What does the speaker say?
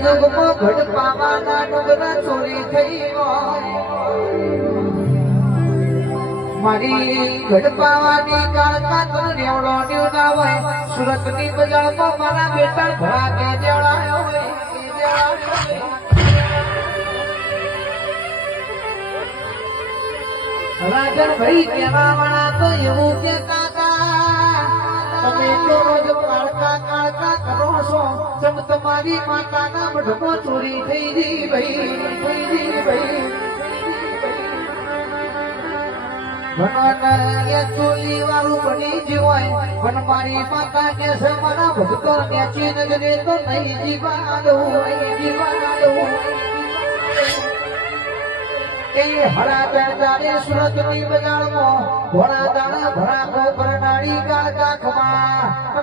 યુગમાં ઘટ પાવાના ડુંગરા ચોરી થઈ મારી ઘટ પાવાની કાળકા તો નેવડો ન્યુના હોય સુરતની બજારમાં મારા બેટા ભરા કે દેવડાયો હોય રાજન ભાઈ કેવા વાળા તો એવું કે કાકા તમે તો રોજ કાળકા કરો છો જબ તમારી માતાના મઢમાં ચોરી થઈ ગઈ ભાઈ ચોલી વાળું બની જીવાય પણ મારી માતા કે છે મારા ભક્તો નેચી નગરે તો નહીં જીવા દઉં એ હરા બેદારે સુરત ની બજારમાં ઘોડા દાણા ભરાકો પરનાળી ગાળ કાખમાં